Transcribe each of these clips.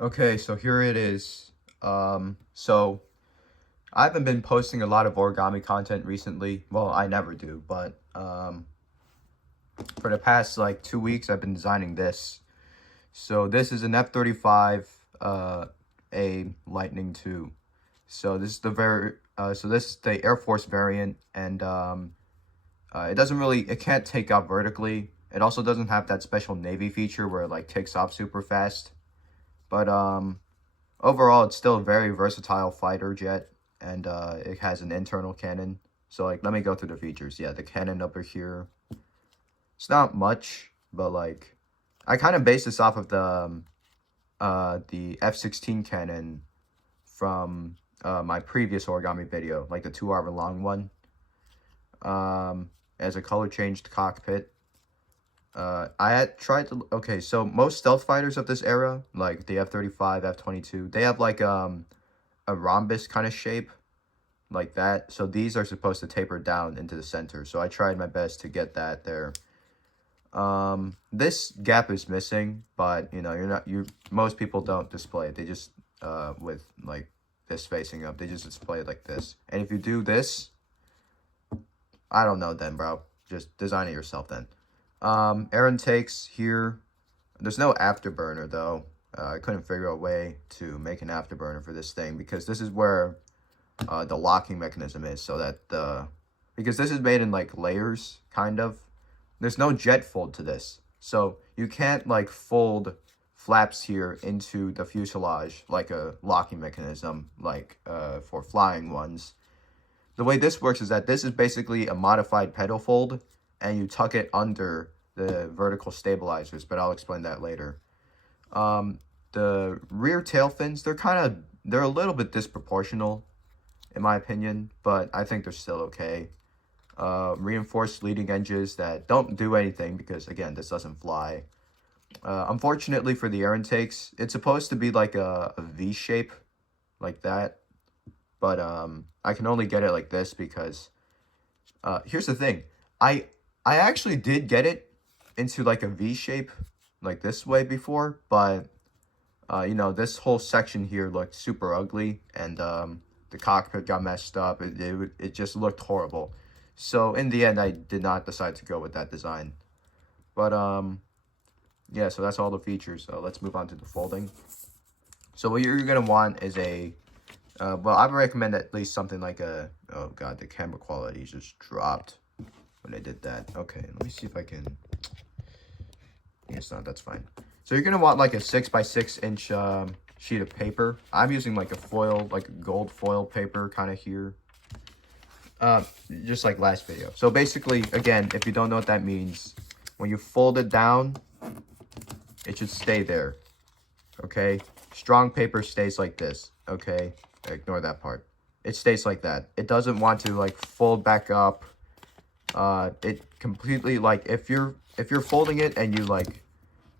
Okay, so here it is. So I haven't been posting a lot of origami content recently. Well, I never do, but for the past like 2 weeks, I've been designing this. So this is an F-35 A Lightning II. So this is the Air Force variant, and it can't take off vertically. It also doesn't have that special Navy feature where it like takes off super fast. But overall, it's still a very versatile fighter jet, and it has an internal cannon. So, like, let me go through the features. Yeah, the cannon over here. It's not much, but, like, I kind of based this off of the F-16 cannon from my previous origami video, like the 2 hour long one. As a color changed cockpit. I had tried to, okay, so most stealth fighters of this era, like the F-35, F-22, they have like a rhombus kind of shape, like that. So these are supposed to taper down into the center. So I tried my best to get that there. This gap is missing, but you know, most people don't display it. They just, with like this facing up, they just display it like this. And if you do this, I don't know then, bro. Just design it yourself then. Air intakes here. There's no afterburner though. I couldn't figure out a way to make an afterburner for this thing because this is where the locking mechanism is, so that because this is made in like layers, kind of. There's no jet fold to this, so you can't like fold flaps here into the fuselage like a locking mechanism, like for flying ones. The way this works is that this is basically a modified pedal fold, and you tuck it under the vertical stabilizers, but I'll explain that later. The rear tail fins, they're a little bit disproportional, in my opinion, but I think they're still okay. Reinforced leading edges that don't do anything because, again, this doesn't fly. Unfortunately for the air intakes, it's supposed to be like a V shape, like that. But I can only get it like this because here's the thing. I actually did get it into like a V shape like this way before, but you know, this whole section here looked super ugly, and the cockpit got messed up. It just looked horrible. So in the end, I did not decide to go with that design. But yeah, so that's all the features. So let's move on to the folding. So what you're gonna want is a well, I would recommend at least something like a, oh god, the camera quality just dropped when I did that. Okay, let me see if I can, yeah, it's not, that's fine. So you're gonna want like a 6x6 inch sheet of paper. I'm using like a foil, like a gold foil paper kind of here. Just like last video. So basically, again, if you don't know what that means, when you fold it down, it should stay there, okay? Strong paper stays like this, okay? Ignore that part. It stays like that. It doesn't want to like fold back up. It completely, like, if you're folding it and you like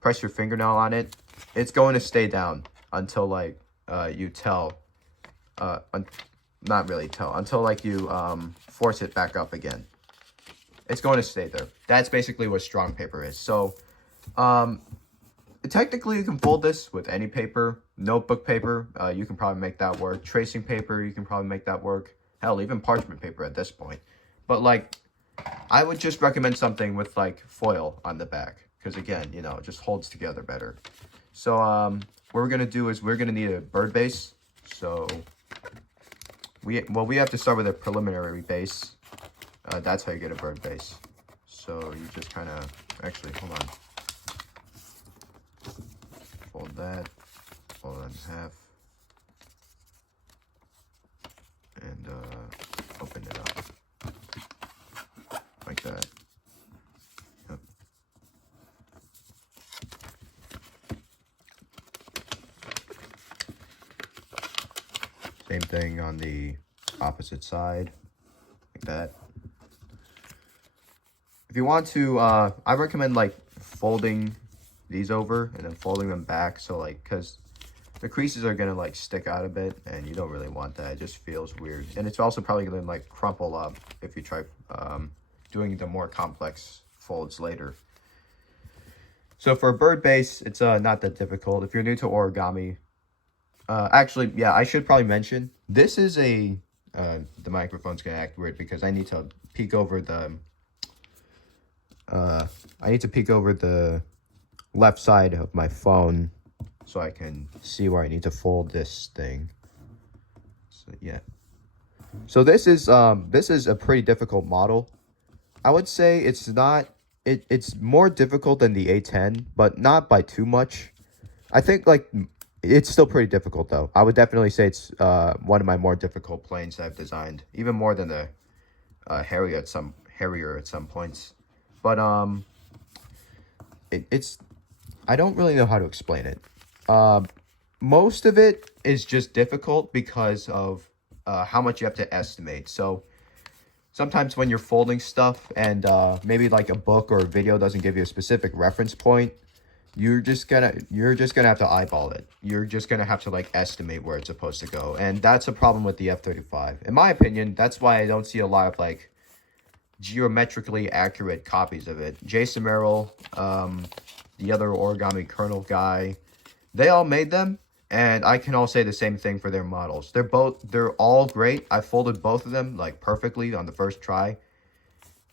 press your fingernail on it, it's going to stay down until like you tell, not really tell, until like you force it back up again. It's going to stay there. That's basically what strong paper is. So technically you can fold this with any paper. Notebook paper, you can probably make that work. Tracing paper, you can probably make that work. Hell, even parchment paper at this point. But like, I would just recommend something with like foil on the back, because again, you know, it just holds together better. So what we're gonna do is we're gonna need a bird base. So we have to start with a preliminary base. That's how you get a bird base. So you just kind of, actually, hold on. Fold that, fold that in half, and open it up like that. Yep. Same thing on the opposite side, like that. If you want to, I recommend like folding these over and then folding them back, so like, because the creases are gonna like stick out a bit, and you don't really want that. It just feels weird, and it's also probably gonna like crumple up if you try doing the more complex folds later. So for a bird base, it's not that difficult. If you're new to origami, Actually, yeah, I should probably mention this is a the microphone's gonna act weird because I need to peek over the left side of my phone so I can see where I need to fold this thing. So yeah. So this is a pretty difficult model. I would say it's not it's more difficult than the A10, but not by too much. I think like it's still pretty difficult though. I would definitely say it's one of my more difficult planes that I've designed, even more than the Harrier at some points. But it's I don't really know how to explain it. Most of it is just difficult because of how much you have to estimate. So sometimes when you're folding stuff and maybe like a book or a video doesn't give you a specific reference point, you're just gonna have to eyeball it. You're just gonna have to like estimate where it's supposed to go, and that's a problem with the F-35. In my opinion, that's why I don't see a lot of like geometrically accurate copies of it. Jason Merrill, the other Origami Colonel guy, they all made them, and I can all say the same thing for their models. They're all great. I folded both of them like perfectly on the first try.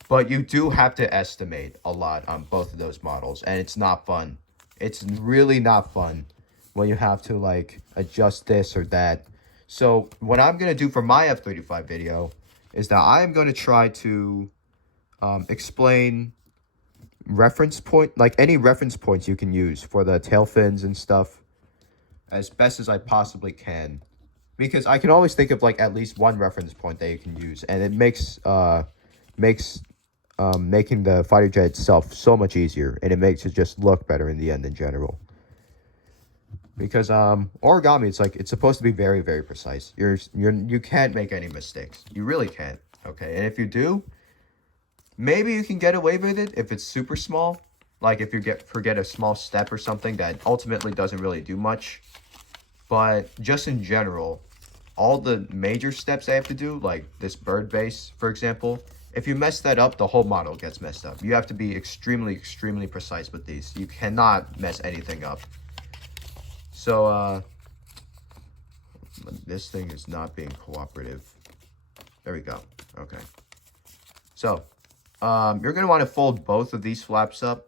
But you do have to estimate a lot on both of those models, and it's not fun. It's really not fun when you have to like adjust this or that. So what I'm going to do for my F-35 video is that I'm going to try to explain any reference points you can use for the tail fins and stuff as best as I possibly can. Because I can always think of like at least one reference point that you can use, and it makes making the fighter jet itself so much easier, and it makes it just look better in the end in general. Because origami, it's supposed to be very, very precise. You can't make any mistakes. You really can't. Okay, and if you do, maybe you can get away with it if it's super small. Like if you forget a small step or something that ultimately doesn't really do much. But just in general, all the major steps I have to do, like this bird base, for example, if you mess that up, the whole model gets messed up. You have to be extremely, extremely precise with these. You cannot mess anything up. So, this thing is not being cooperative. There we go. Okay. So, you're going to want to fold both of these flaps up.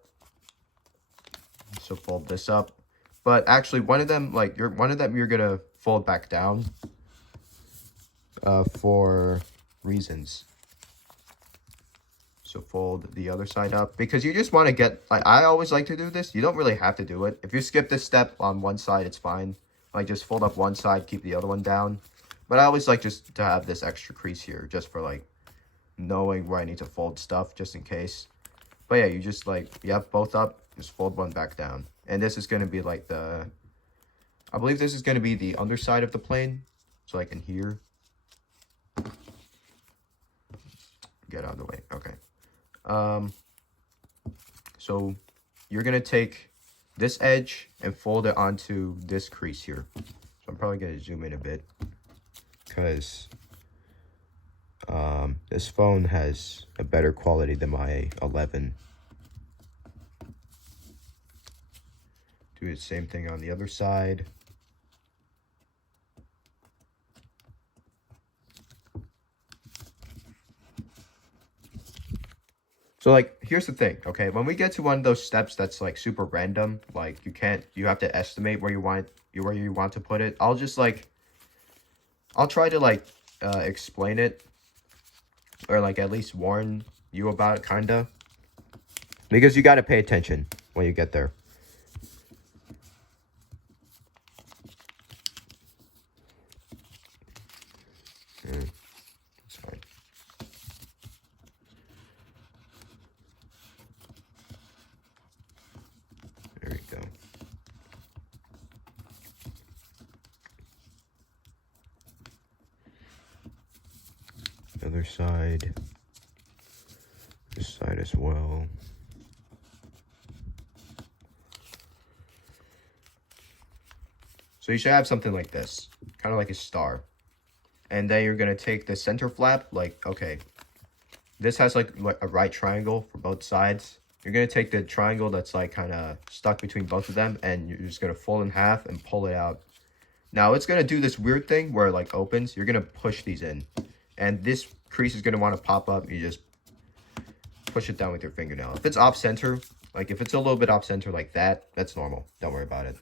So, fold this up. But actually, one of them you're going to fold back down for reasons. So fold the other side up because you just want to get, I always like to do this. You don't really have to do it. If you skip this step on one side, it's fine. Like just fold up one side, keep the other one down. But I always like just to have this extra crease here just for like knowing where I need to fold stuff just in case. But yeah, you just you have both up, just fold one back down. And this is going to be like I believe this is going to be the underside of the plane. So like in here. Get out of the way. Okay. So you're going to take this edge and fold it onto this crease here. So I'm probably going to zoom in a bit because this phone has a better quality than my 11. Do the same thing on the other side. So here's the thing, okay? When we get to one of those steps that's super random, you have to estimate where you want to put it. I'll just I'll try to explain it or at least warn you about it kinda. Because you got to pay attention when you get there. It's fine. There we go. Other side. This side as well. So you should have something like this, kind of like a star. And then you're going to take the center flap, okay, this has a right triangle for both sides. You're going to take the triangle that's kind of stuck between both of them, and you're just going to fold in half and pull it out Now it's going to do this weird thing where it like opens. You're going to push these in. And this crease is going to want to pop up. You just push it down with your fingernail. If it's off center, like if it's a little bit off center like that, that's normal. Don't worry about it.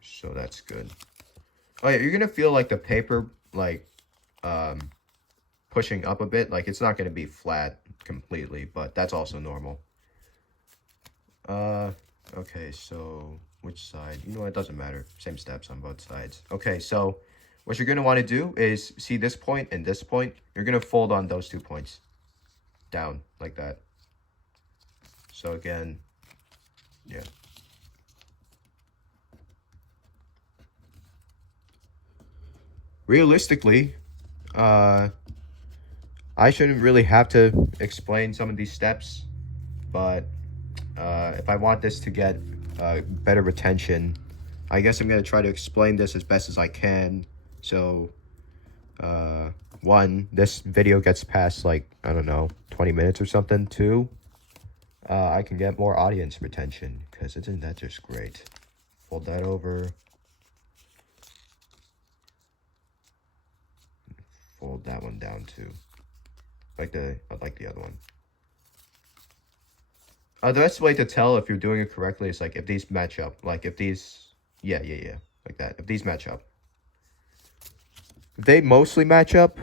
So that's good. Oh yeah, you're going to feel like the paper like pushing up a bit. Like it's not going to be flat completely, but that's also normal. Okay, so which side? You know, it doesn't matter. Same steps on both sides. Okay, so what you're going to want to do is see this point and this point. You're going to fold on those 2 points down like that. So again, yeah. Realistically, I shouldn't really have to explain some of these steps, but if I want this to get better retention, I guess I'm going to try to explain this as best as I can. So, one, this video gets past like, I don't know, 20 minutes or something. Two, I can get more audience retention, because isn't that just great? Fold that over. Fold that one down too. Like the other one. The best way to tell if you're doing it correctly is like if these match up. Like if these, yeah, like that. If these match up. If they mostly match up,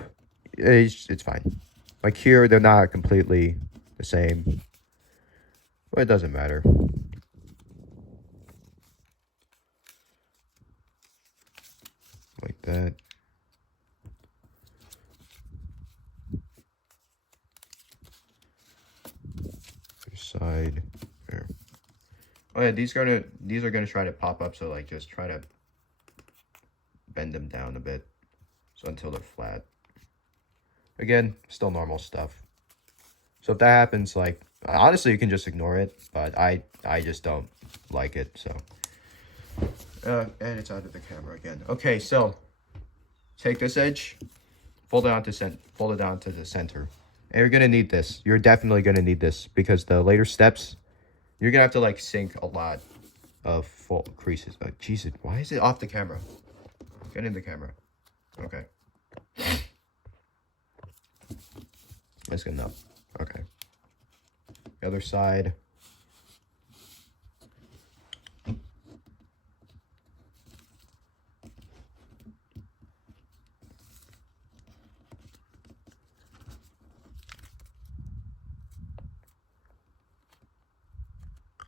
it's fine. Like here, they're not completely the same. But it doesn't matter. Like that. Side there. Oh yeah, these are gonna try to pop up, so like just try to bend them down a bit, so until they're flat. Again, still normal stuff. So if that happens, like honestly, you can just ignore it, but I just don't like it. So and it's out of the camera again. Okay, so take this edge, fold it down to the center. And you're going to need this. You're definitely going to need this, because the later steps, you're going to have to like sink a lot of full creases. Oh, Jesus, why is it off the camera? Get in the camera. Okay. That's good enough. Okay. The other side.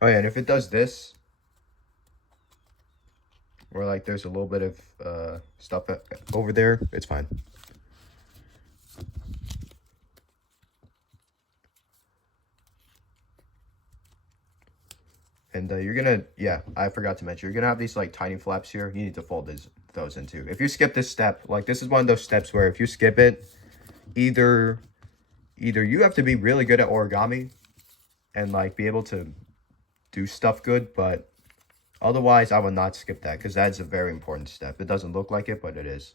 Oh yeah, and if it does this, or like there's a little bit of stuff over there, it's fine. And you're gonna, yeah, I forgot to mention, you're gonna have these like tiny flaps here. You need to fold those into. If you skip this step, like this is one of those steps where if you skip it, either you have to be really good at origami and like be able to do stuff good, but otherwise I would not skip that, because that's a very important step. It doesn't look like it, but it is.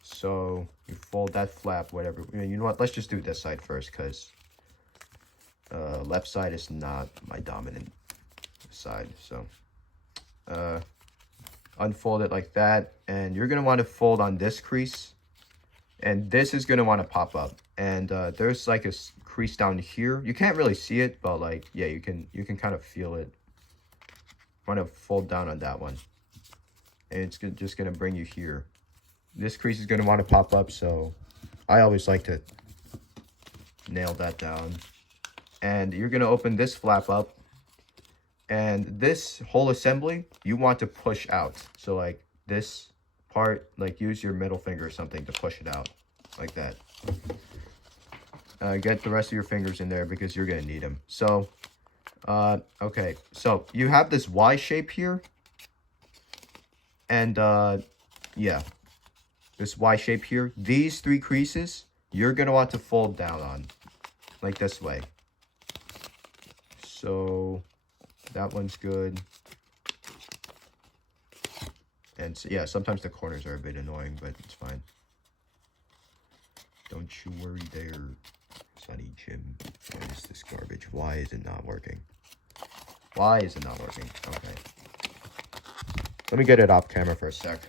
So you fold that flap, whatever. You know what? Let's just do this side first, because left side is not my dominant side. So unfold it like that, and you're gonna want to fold on this crease, and this is gonna want to pop up. And there's like a crease down here. You can't really see it, but like yeah, you can kind of feel it. Want to fold down on that one, and it's just gonna bring you here. This crease is gonna want to pop up, so I always like to nail that down. And you're gonna open this flap up, and this whole assembly you want to push out. So like this part, like use your middle finger or something to push it out, like that. Get the rest of your fingers in there, because you're gonna need them. So okay, so you have this Y shape here, and yeah, this Y shape here. These three creases you're gonna want to fold down on, like this way. So that one's good. And so, yeah, sometimes the corners are a bit annoying, but it's fine. Don't Don't you worry there, Sonny Jim. What is this garbage? Why is it not working? Why is it not working? Okay. Let me get it off camera for a sec.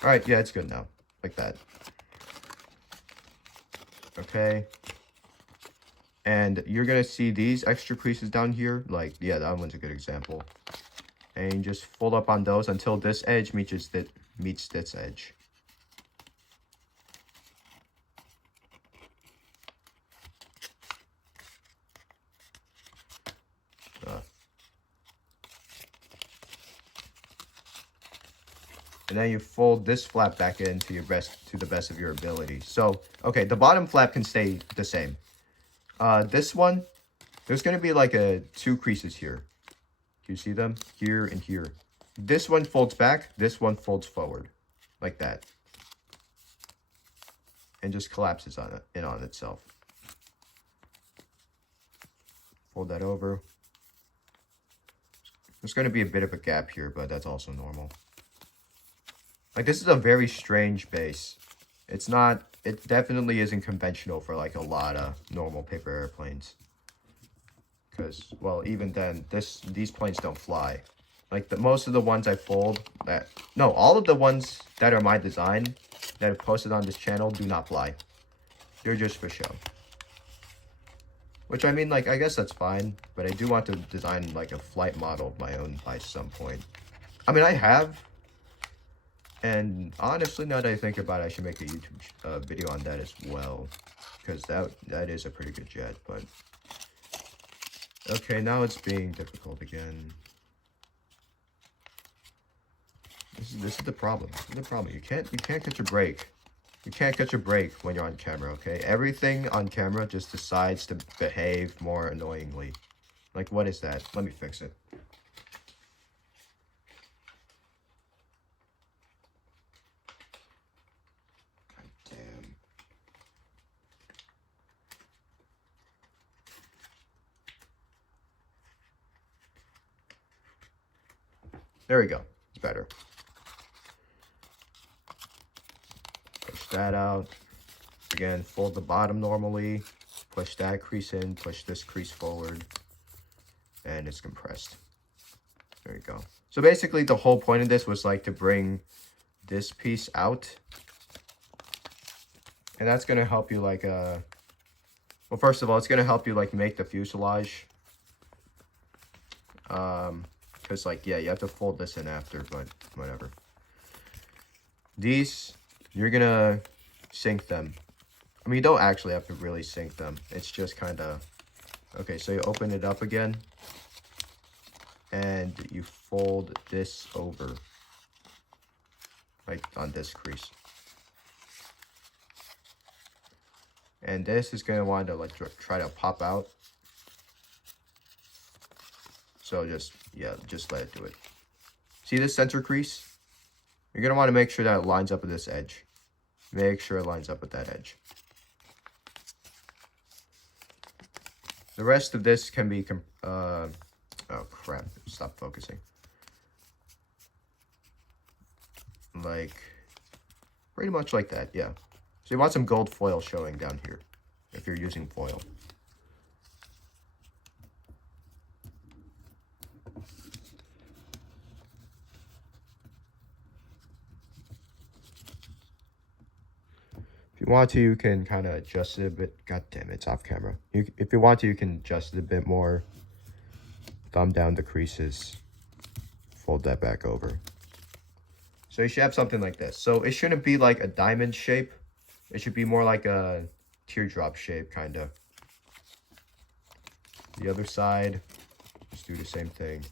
Alright, yeah, it's good now. Like that. Okay. And you're gonna see these extra creases down here. Like, yeah, that one's a good example. And just fold up on those until this edge meets this edge. And then you fold this flap back in to the best of your ability. So, okay, the bottom flap can stay the same. This one, there's gonna be like two creases here. Do you see them? Here and here. This one folds back, this one folds forward. Like that. And just collapses on itself. Fold that over. There's gonna be a bit of a gap here, but that's also normal. Like, this is a very strange base. It definitely isn't conventional for, like, a lot of normal paper airplanes. Because, well, even then, these planes don't fly. Like, most of the ones I fold, all of the ones that are my design, that are posted on this channel, do not fly. They're just for show. Which, I mean, like, I guess that's fine. But I do want to design, like, a flight model of my own by some point. I mean, I have... And honestly, now that I think about it, I should make a YouTube video on that as well. Because that is a pretty good jet, but... Okay, now it's being difficult again. This is the problem. This is the problem. You can't catch a break. You can't catch a break when you're on camera, okay? Everything on camera just decides to behave more annoyingly. Like, what is that? Let me fix it. There we go. It's better. Push that out. Again, fold the bottom normally. Push that crease in. Push this crease forward. And it's compressed. There we go. So basically, the whole point of this was like to bring this piece out. And that's going to help you like... Well, first of all, it's going to help you like make the fuselage. Because, like, yeah, you have to fold this in after, but whatever. These, you're gonna sink them. I mean, you don't actually have to really sink them. It's just kind of... Okay, so you open it up again. And you fold this over. Like, on this crease. And this is gonna want to, like, try to pop out. So just let it do it. See this center crease? You're going to want to make sure that it lines up with this edge. Make sure it lines up with that edge. The rest of this can be... oh, crap. Stop focusing. Like, pretty much like that, yeah. So you want some gold foil showing down here, if you're using foil. If you want to, you can kind of adjust it a bit. God damn it, it's off camera. If you want to, you can adjust it a bit more. Thumb down the creases. Fold that back over. So you should have something like this. So it shouldn't be like a diamond shape. It should be more like a teardrop shape, kind of. The other side, just do the same thing.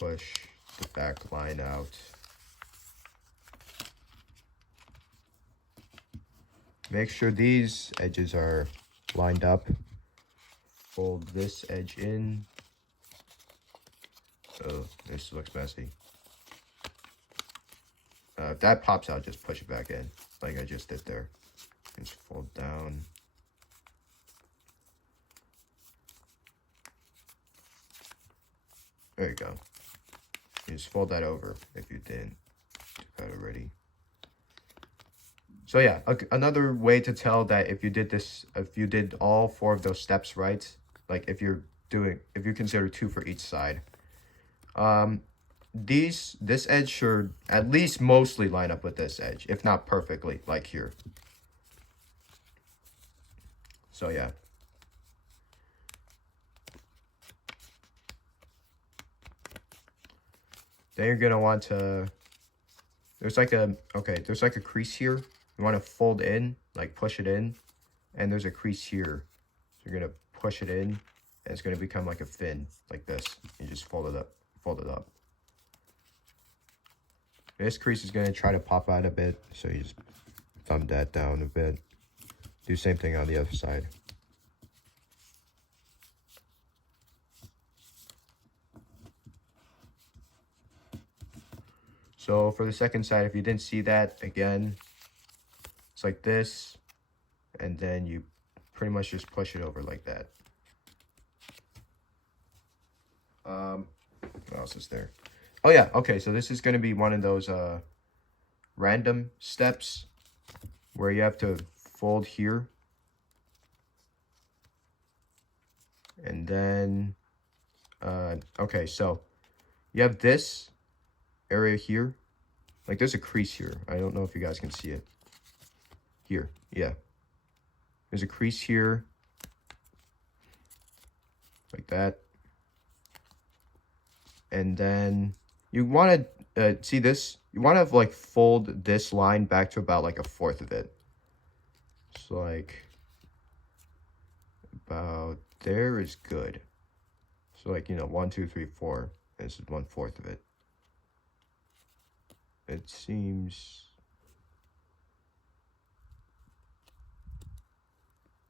Push the back line out. Make sure these edges are lined up. Fold this edge in. Oh, this looks messy. If that pops out, just push it back in, like I just did there. Just fold down. There you go. You just fold that over if you didn't do that already. So yeah, another way to tell that if you did all 4 of those steps right, like if you consider 2 for each side, this edge should at least mostly line up with this edge, if not perfectly, like here. So yeah. Then you're gonna want to, there's like a crease here. You want to fold in, like push it in, and there's a crease here. So you're gonna push it in, and it's gonna become like a fin, like this. You just fold it up. This crease is gonna try to pop out a bit, so you just thumb that down a bit. Do the same thing on the other side. So for the second side, if you didn't see that, again, it's like this, and then you pretty much just push it over like that. What else is there? Oh yeah, okay, so this is going to be one of those random steps where you have to fold here. And then, okay, so you have this area here. Like there's a crease here. I don't know if you guys can see it. Here, yeah. There's a crease here. Like that. And then you want to, see this? You want to like fold this line back to about like 1/4 of it. So like about there is good. So like, 1, 2, 3, 4. This is 1/4 of it. It seems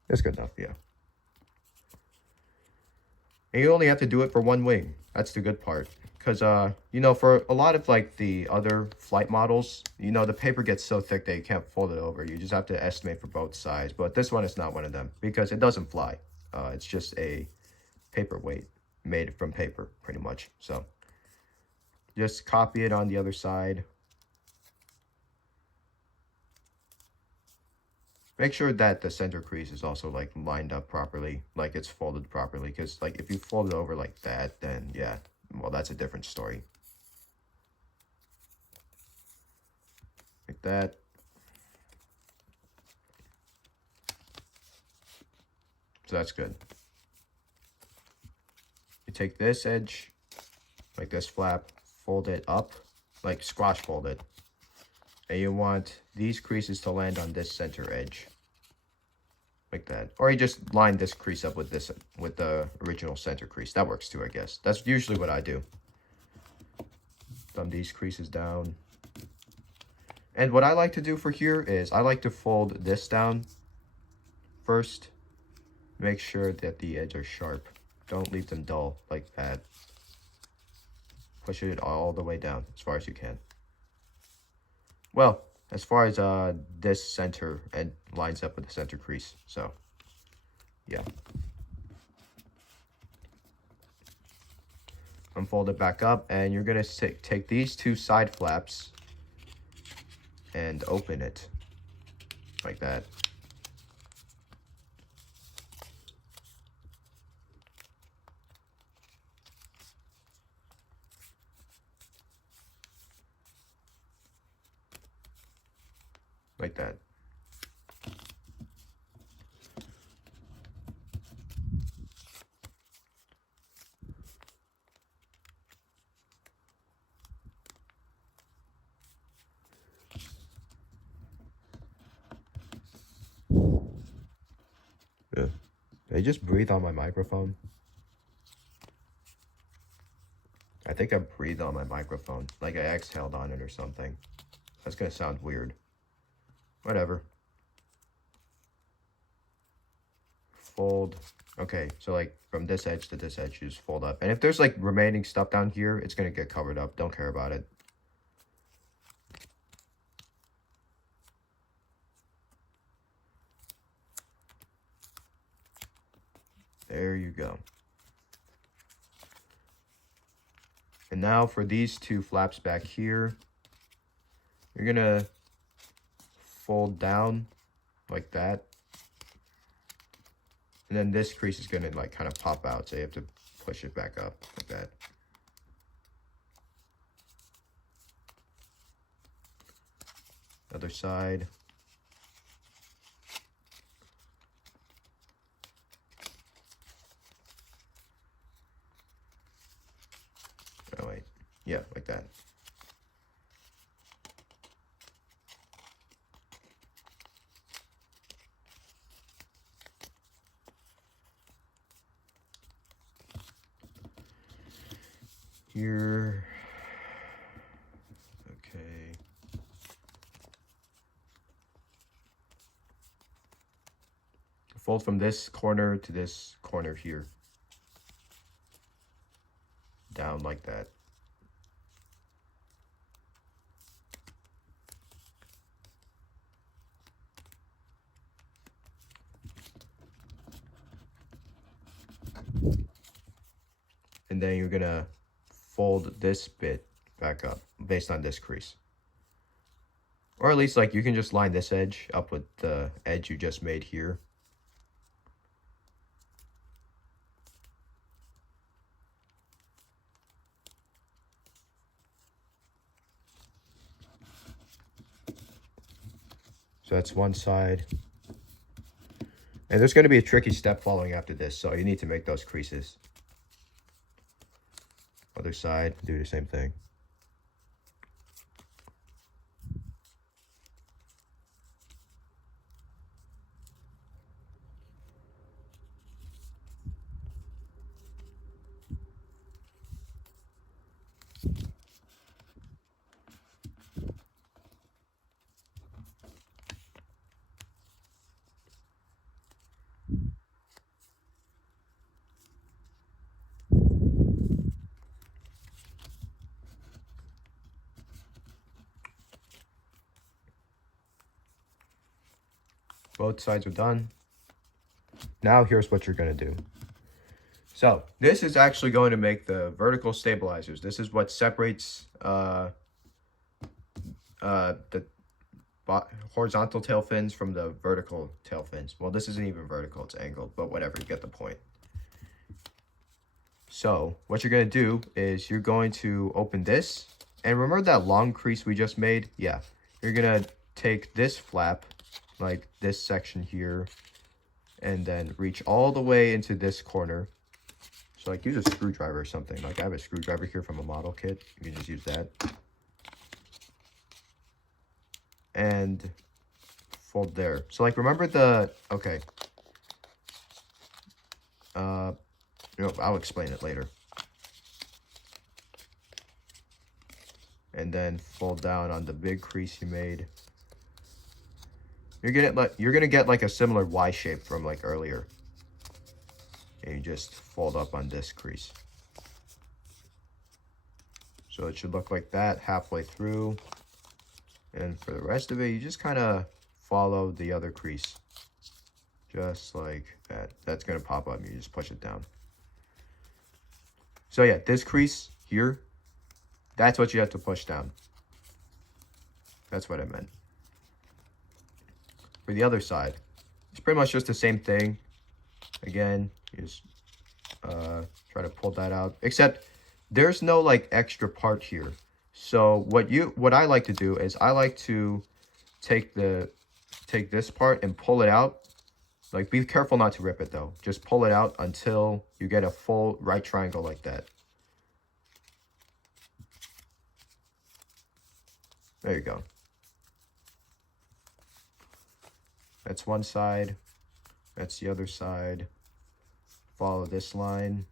that's good enough, yeah. And you only have to do it for one wing. That's the good part. Because, for a lot of, like, the other flight models, the paper gets so thick that you can't fold it over. You just have to estimate for both sides. But this one is not one of them because it doesn't fly. It's just a paperweight made from paper, pretty much. So, just copy it on the other side. Make sure that the center crease is also, like, lined up properly, like it's folded properly. Because, like, if you fold it over like that, then, yeah, well, that's a different story. Like that. So that's good. You take this edge, like this flap, fold it up, like squash fold it. And you want these creases to land on this center edge. Like that. Or you just line this crease up with the original center crease. That works too, I guess. That's usually what I do. Thumb these creases down. And what I like to do for here is I like to fold this down first. Make sure that the edges are sharp. Don't leave them dull like that. Push it all the way down as far as you can. Well, as far as this center and lines up with the center crease. So, yeah. Unfold it back up, and you're going to take these 2 side flaps and open it like that. Like that. Yeah. Did I just breathe on my microphone? I think I breathed on my microphone. Like I exhaled on it or something. That's gonna sound weird. Whatever. Fold. Okay, so like from this edge to this edge, you just fold up. And if there's like remaining stuff down here, it's gonna get covered up. Don't care about it. There you go. And now for these two flaps back here, you're gonna fold down like that. And then this crease is gonna like kind of pop out, so you have to push it back up like that. Other side. Oh wait, yeah, like that. Here. Okay. Fold from this corner to this corner here. Down like that. And then you're gonna fold this bit back up based on this crease. Or at least like you can just line this edge up with the edge you just made here. So that's one side. And there's going to be a tricky step following after this, so you need to make those creases. Other side, do the same thing. Both sides are done. Now here's what you're going to do. So this is actually going to make the vertical stabilizers. This is what separates the horizontal tail fins from the vertical tail fins. Well, this isn't even vertical, it's angled, but whatever, you get the point. So what you're going to do is you're going to open this. And remember that long crease we just made? Yeah. You're going to take this flap, like this section here, and then reach all the way into this corner. So like use a screwdriver or something. Like I have a screwdriver here from a model kit. You can just use that. And fold there. So like remember the, okay. I'll explain it later. And then fold down on the big crease you made. You're gonna get like a similar Y shape from like earlier. And you just fold up on this crease. So it should look like that halfway through. And for the rest of it, you just kind of follow the other crease. Just like that. That's gonna pop up and you just push it down. So yeah, this crease here, that's what you have to push down. That's what I meant. For the other side, it's pretty much just the same thing. Again, you just try to pull that out. Except there's no like extra part here. So what I like to do is I like to take this part and pull it out. Like be careful not to rip it though. Just pull it out until you get a full right triangle like that. There you go. That's one side. That's the other side. Follow this line.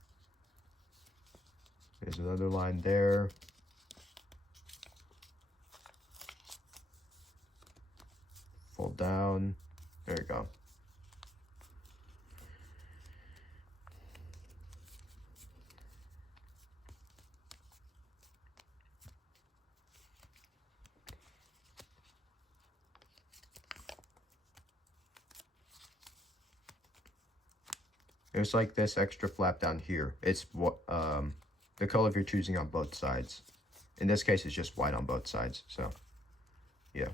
There's another line there. Fold down. There you go. There's like this extra flap down here. It's the color you're choosing on both sides. In this case, it's just white on both sides. So, yeah.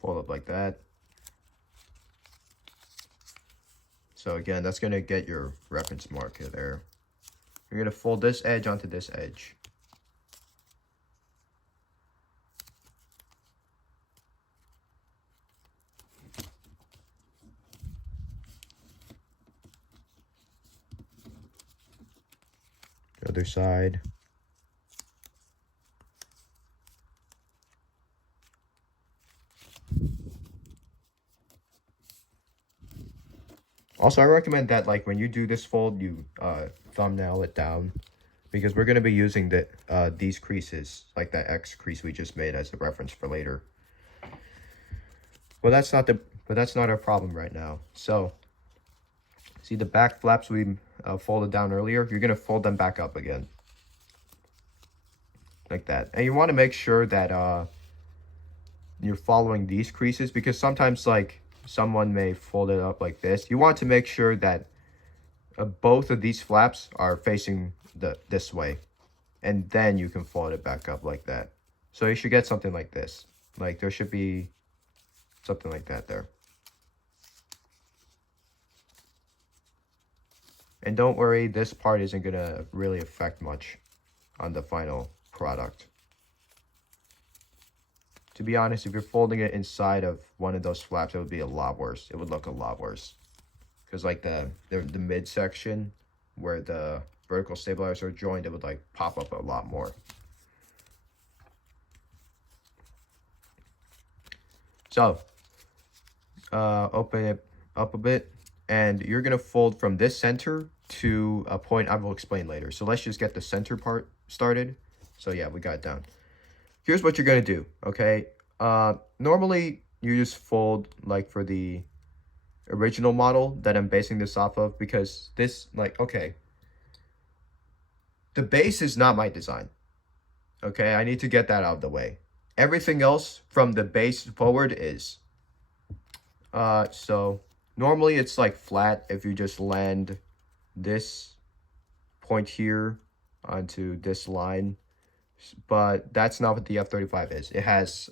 Fold up like that. So again, that's going to get your reference marker there. You're going to fold this edge onto this edge. Other side. Also, I recommend that like when you do this fold, you thumbnail it down, because we're going to be using these creases, like that X crease we just made, as a reference for later. Well, that's not our problem right now. So, see the back flaps we folded down earlier? You're going to fold them back up again. Like that. And you want to make sure that you're following these creases, because sometimes like someone may fold it up like this. You want to make sure that both of these flaps are facing this way, and then you can fold it back up like that. So you should get something like this. Like there should be something like that there. And don't worry, this part isn't gonna really affect much on the final product. To be honest, if you're folding it inside of one of those flaps, it would be a lot worse. It would look a lot worse. Because like the midsection where the vertical stabilizers are joined, it would like pop up a lot more. So, open it up a bit, and you're going to fold from this center to a point I will explain later. So let's just get the center part started. So yeah, we got it down. Here's what you're going to do, okay? Normally, you just fold like for the original model that I'm basing this off of, because this, like, okay, the base is not my design, okay? I need to get that out of the way. Everything else from the base forward is. So normally it's like flat if you just land this point here onto this line. But that's not what the F-35 is. It has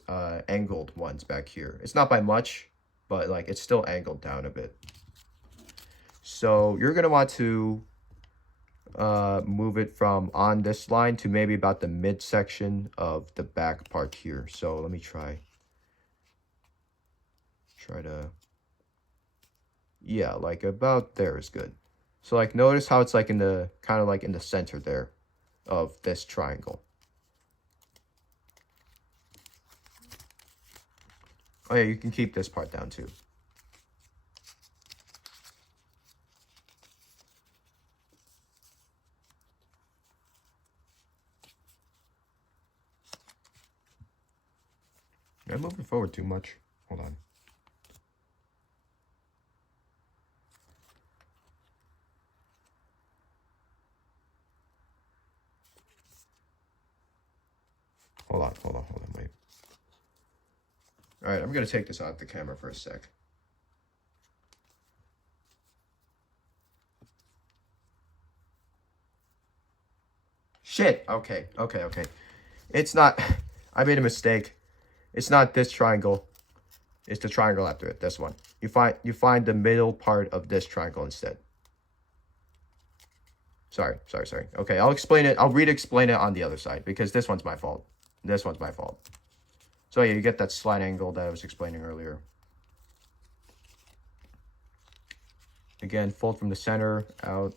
angled ones back here. It's not by much, but like it's still angled down a bit. So you're going to want to move it from on this line to maybe about the midsection of the back part here. So let me try to, yeah, like about there is good. So like notice how it's like in the kind of like in the center there of this triangle. Oh yeah, you can keep this part down too. I'm moving forward too much. Hold on. Hold on, wait. All right, I'm going to take this off the camera for a sec. Shit, okay. It's not, I made a mistake. It's not this triangle. It's the triangle after it, this one. You find the middle part of this triangle instead. Sorry. Okay, I'll explain it. I'll explain it on the other side, because this one's my fault. This one's my fault. So yeah, you get that slight angle that I was explaining earlier. Again, fold from the center out.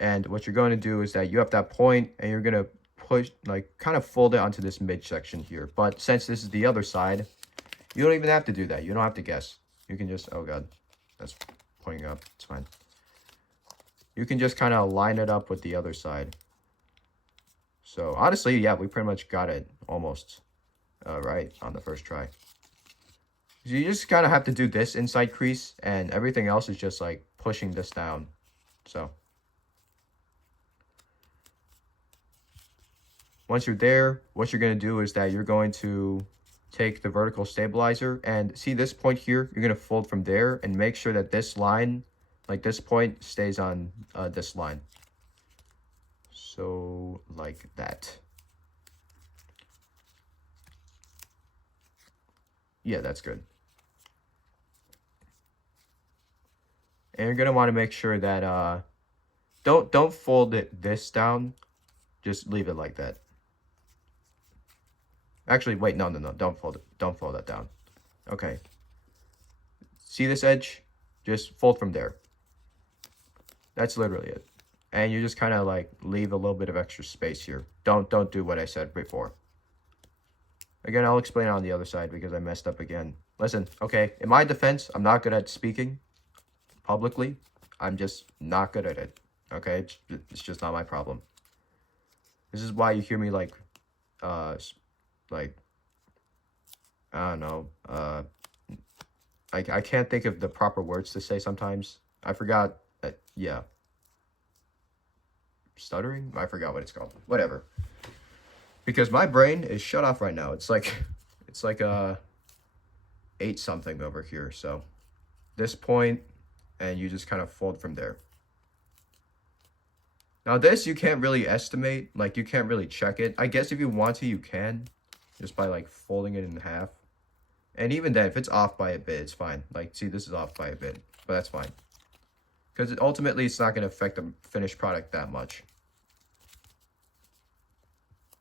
And what you're going to do is that you have that point, and you're going to push, like, kind of fold it onto this midsection here. But since this is the other side, you don't even have to do that. You don't have to guess. You can just, oh god, that's pointing up. It's fine. You can just kind of line it up with the other side. So honestly, yeah, we pretty much got it almost right on the first try. So you just kind of have to do this inside crease, and everything else is just like pushing this down. So Once you're there, what you're going to do is that you're going to take the vertical stabilizer and see this point here, you're going to fold from there and make sure that this line, like this point, stays on this line. So like that. Yeah, that's good. And you're gonna want to make sure that don't fold this down. Just leave it like that. Actually, wait, no, don't fold it. Don't fold that down. Okay. See this edge? Just fold from there. That's literally it. And you just kind of like leave a little bit of extra space here. Don't do what I said before. Again, I'll explain on the other side because I messed up again. Listen, okay, in my defense, I'm not good at speaking publicly. I'm just not good at it. Okay, it's just not my problem. This is why you hear me like I don't know, I can't think of the proper words to say sometimes. I forgot, yeah. Stuttering? I forgot what it's called. Whatever. Because my brain is shut off right now. It's like 8 something over here. So this point, and you just kind of fold from there. Now this you can't really estimate, like you can't really check it. I guess if you want to, you can, just by like folding it in half. And even then, if it's off by a bit, it's fine. Like, see, this is off by a bit, but that's fine. Because ultimately, it's not going to affect the finished product that much.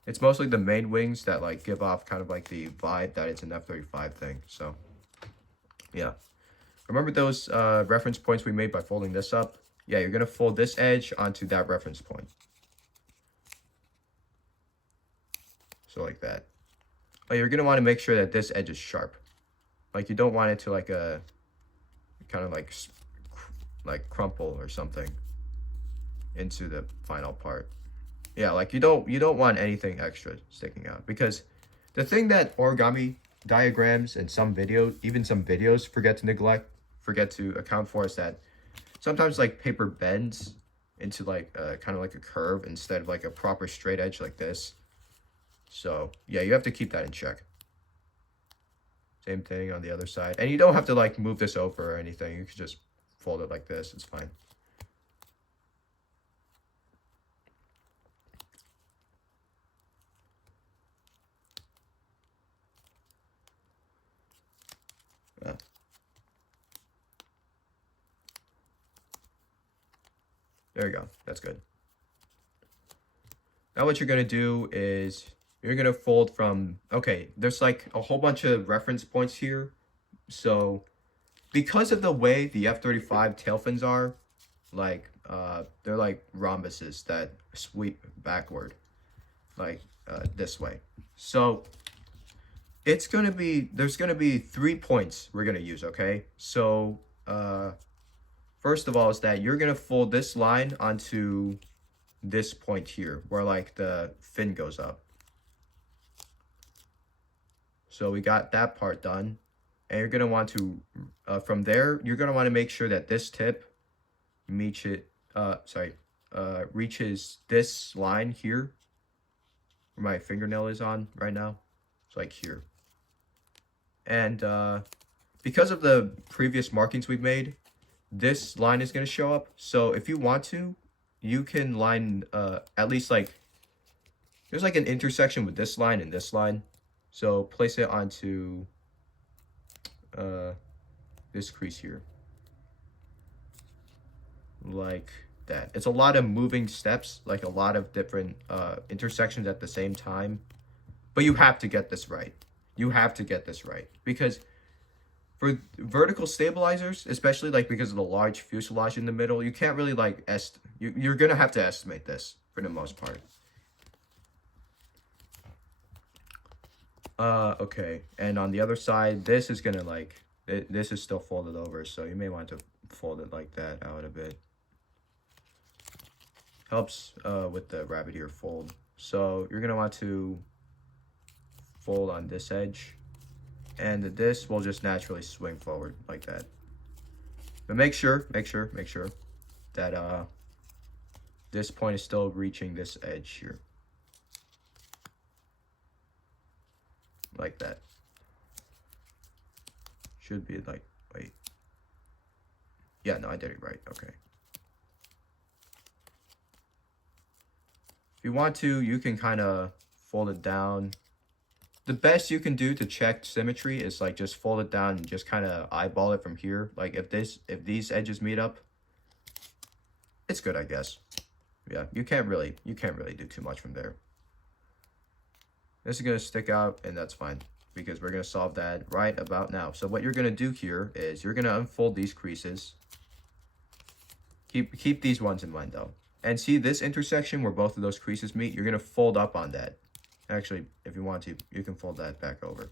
It's mostly the main wings that like give off kind of like the vibe that it's an F-35 thing. So, yeah. Remember those reference points we made by folding this up? Yeah, you're going to fold this edge onto that reference point. So like that. Oh, you're going to want to make sure that this edge is sharp. Like you don't want it to like kind of like crumple or something into the final part. Yeah, like you don't want anything extra sticking out, because the thing that origami diagrams and some videos forget to account for is that sometimes like paper bends into like kind of like a curve instead of like a proper straight edge like this. So yeah, you have to keep that in check. Same thing on the other side. And you don't have to like move this over or anything. You can just fold it like this. It's fine. There you go. That's good. Now what you're going to do is you're going to fold from, okay, there's like a whole bunch of reference points here. So because of the way the F-35 tail fins are, like, they're like rhombuses that sweep backward, like this way. So it's going to be, there's going to be 3 points we're going to use, okay? So, first of all is that you're going to fold this line onto this point here where like the fin goes up. So we got that part done. And you're going to want to, from there, you're going to want to make sure that this tip reaches this line here where my fingernail is on right now. It's like here. And because of the previous markings we've made, this line is going to show up. So if you want to, you can line at least like, there's like an intersection with this line and this line. So place it onto this crease here. Like that. It's a lot of moving steps, like a lot of different intersections at the same time. But you have to get this right. You have to get this right. Because for vertical stabilizers, especially like because of the large fuselage in the middle, you can't really like you're gonna have to estimate this for the most part. Okay, and on the other side, this is gonna like this is still folded over, so you may want to fold it like that out a bit. Helps with the rabbit ear fold. So you're gonna want to fold on this edge. And this will just naturally swing forward like that. But make sure that this point is still reaching this edge here. like that. Should be like, wait. Yeah, no, I did it right. Okay. If you want to, you can kind of fold it down. The best you can do to check symmetry is like just fold it down and just kind of eyeball it from here. Like if these edges meet up, it's good, I guess. Yeah, you can't really do too much from there. This is gonna stick out, and that's fine because we're gonna solve that right about now. So what you're gonna do here is you're gonna unfold these creases. Keep these ones in mind though. And see this intersection where both of those creases meet, you're gonna fold up on that. Actually, if you want to, you can fold that back over.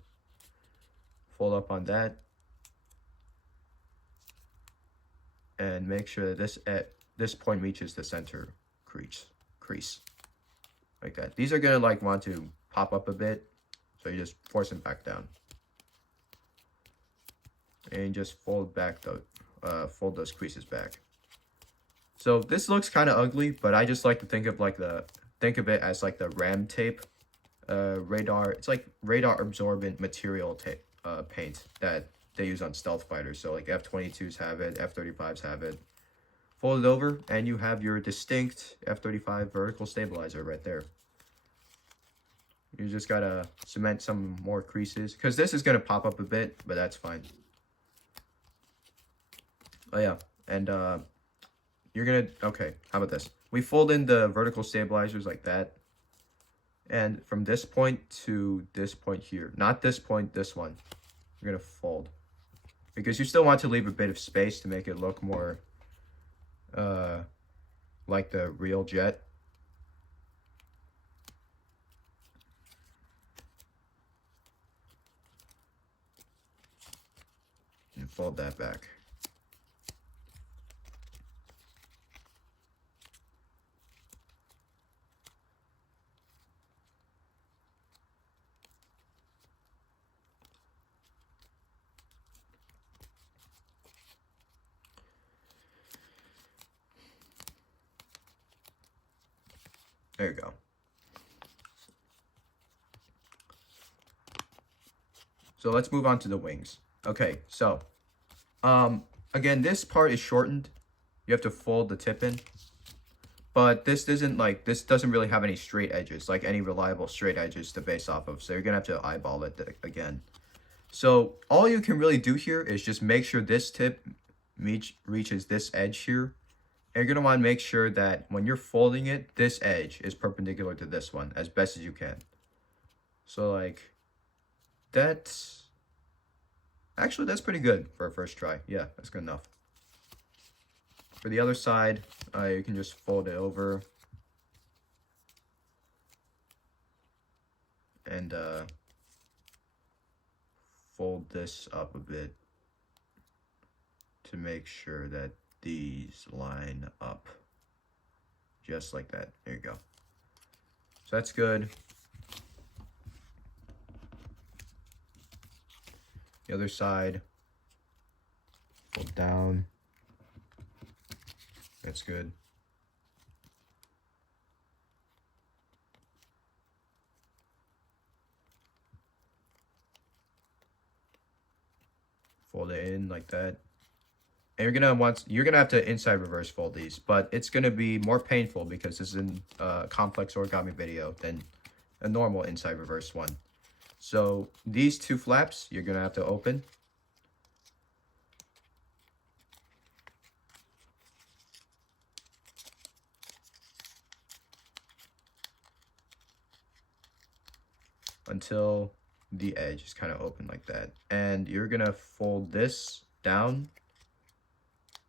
Fold up on that. And make sure that this point reaches the center crease. Like that. These are gonna like want to pop up a bit. So you just force them back down. And just fold back fold those creases back. So this looks kind of ugly, but I just like to think of it as like the RAM tape. Radar, it's like radar absorbent material tape paint that they use on stealth fighters. So like F-22s have it, F-35s have it. Fold it over and you have your distinct F-35 vertical stabilizer right there. You just gotta cement some more creases because this is gonna pop up a bit, but that's fine. Oh yeah, and you're gonna, okay, how about this? We fold in the vertical stabilizers like that. And from this point to this point here, not this point, this one, you're gonna fold. Because you still want to leave a bit of space to make it look more like the real jet. And fold that back. There you go. So let's move on to the wings. Okay, so again, this part is shortened. You have to fold the tip in. But this doesn't really have any straight edges, like any reliable straight edges to base off of. So you're gonna have to eyeball it again. So all you can really do here is just make sure this tip reaches this edge here. And you're going to want to make sure that when you're folding it, this edge is perpendicular to this one as best as you can. So like, that's pretty good for a first try. Yeah, that's good enough. For the other side, you can just fold it over. And fold this up a bit to make sure that these line up just like that. There you go. So that's good. The other side, fold down. That's good. Fold it in like that. And you're gonna have to inside reverse fold these, but it's gonna be more painful because this is a complex origami video than a normal inside reverse one. So these two flaps you're gonna have to open. Until the edge is kind of open like that. And you're gonna fold this down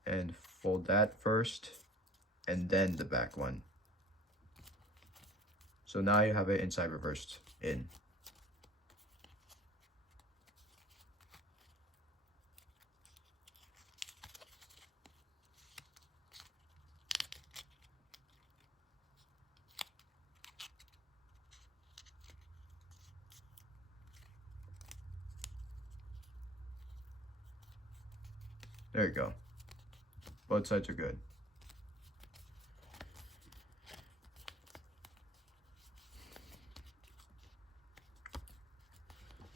and fold that first and then the back one. So now you have it inside reversed in. There you go. Both sides are good.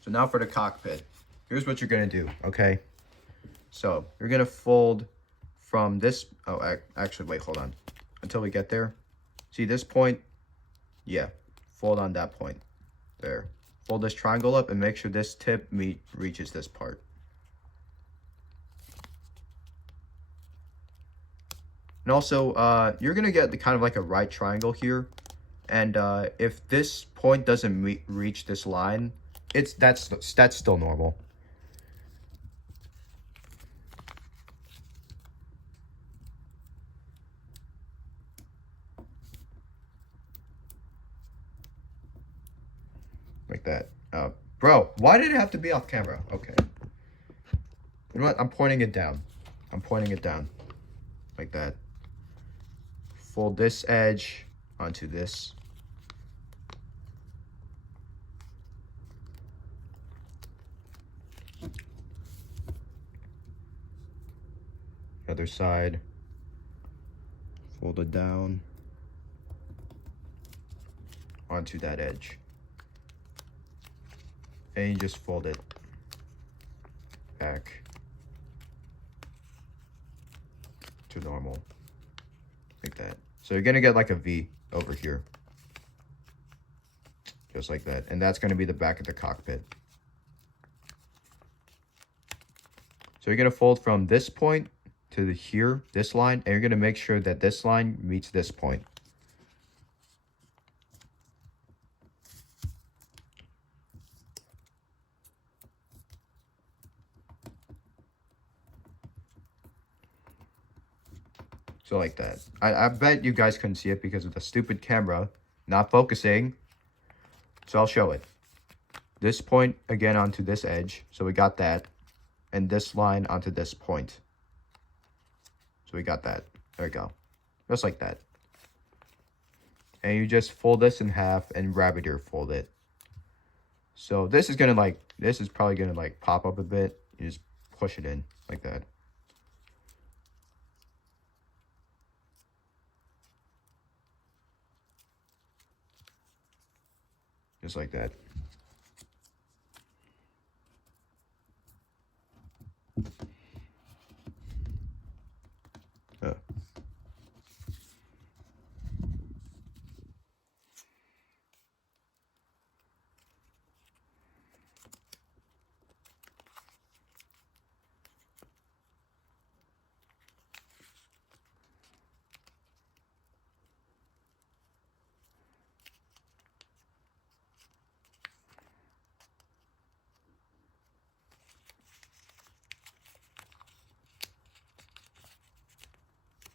So now for the cockpit. Here's what you're gonna do, okay? So you're gonna fold from this, oh, actually, wait, hold on. Until we get there. See this point? Yeah, fold on that point. There. Fold this triangle up and make sure this tip reaches this part. And also, you're gonna get the kind of like a right triangle here. And if this point doesn't reach this line, that's still normal. Like that. Bro, why did it have to be off camera? Okay. You know what? I'm pointing it down. I'm pointing it down. Like that. Fold this edge onto this. Other side. Fold it down onto that edge. And you just fold it back to normal. Like that. So you're gonna get like a V over here. Just like that. And that's gonna be the back of the cockpit. So you're gonna fold from this point to here, this line, and you're gonna make sure that this line meets this point. So like that. I bet you guys couldn't see it because of the stupid camera not focusing. So I'll show it. This point again onto this edge. So we got that. And this line onto this point. So we got that. There we go. Just like that. And you just fold this in half and rabbit ear fold it. So this is probably gonna like pop up a bit. You just push it in like that. Just like that.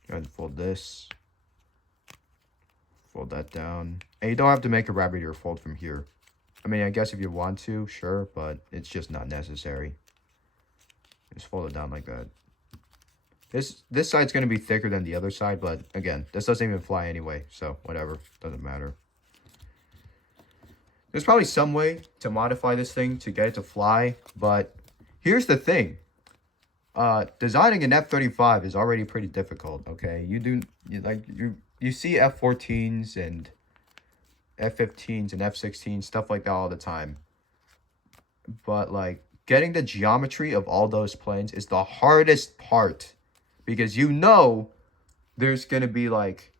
And fold this. Fold that down. And you don't have to make a rabbit ear fold from here. I mean, I guess if you want to, sure, but it's just not necessary. Just fold it down like that. This side's going to be thicker than the other side, but again, this doesn't even fly anyway, so whatever. Doesn't matter. There's probably some way to modify this thing to get it to fly, but here's the thing. Designing an F-35 is already pretty difficult, okay? You see F-14s and F-15s and F-16s, stuff like that all the time. But, like, getting the geometry of all those planes is the hardest part. Because you know there's going to be, like,